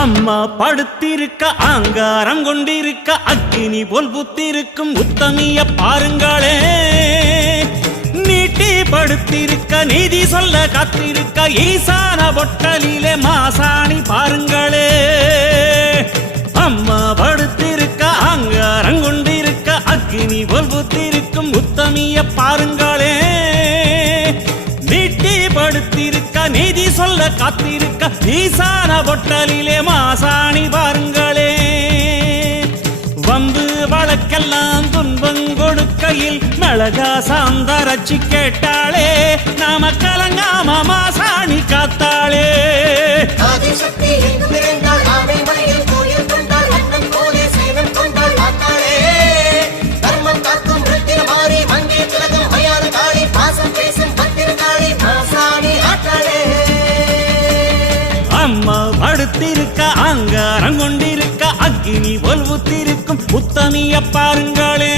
அம்மா படுத்திருக்க ஆங்காரம் கொண்டிருக்க அக்கினி போல் புத்திருக்கும் உத்தமிய பாருங்களே. நீட்டி படுத்திருக்க நீதி சொல்ல காத்திருக்க ஈசான பொட்டலிலே மாசாணி பாருங்களே. அம்மா படுத்திருக்க ஆங்காரம் கொண்டிருக்க அக்கினி போல் புத்திருக்கும் உத்தமிய பாருங்களே. நீட்டி படுத்திருக்க நீதி சொல்ல காத்திருக்க ஈசான பொட்டலிலே மாசாணி பாருங்களே. வம்பு வழக்கெல்லாம் துன்பம் கொடுக்கையில் மிளகா சாந்தரச்சி கேட்டாளே. நாம கலங்காம மாசாணி காத்தாளே. அம்மா படுத்திருக்க ஆங்காரம் கொண்டிருக்க அக்கினி போல் புத்திருக்கும் உத்தமிய பாருங்களே.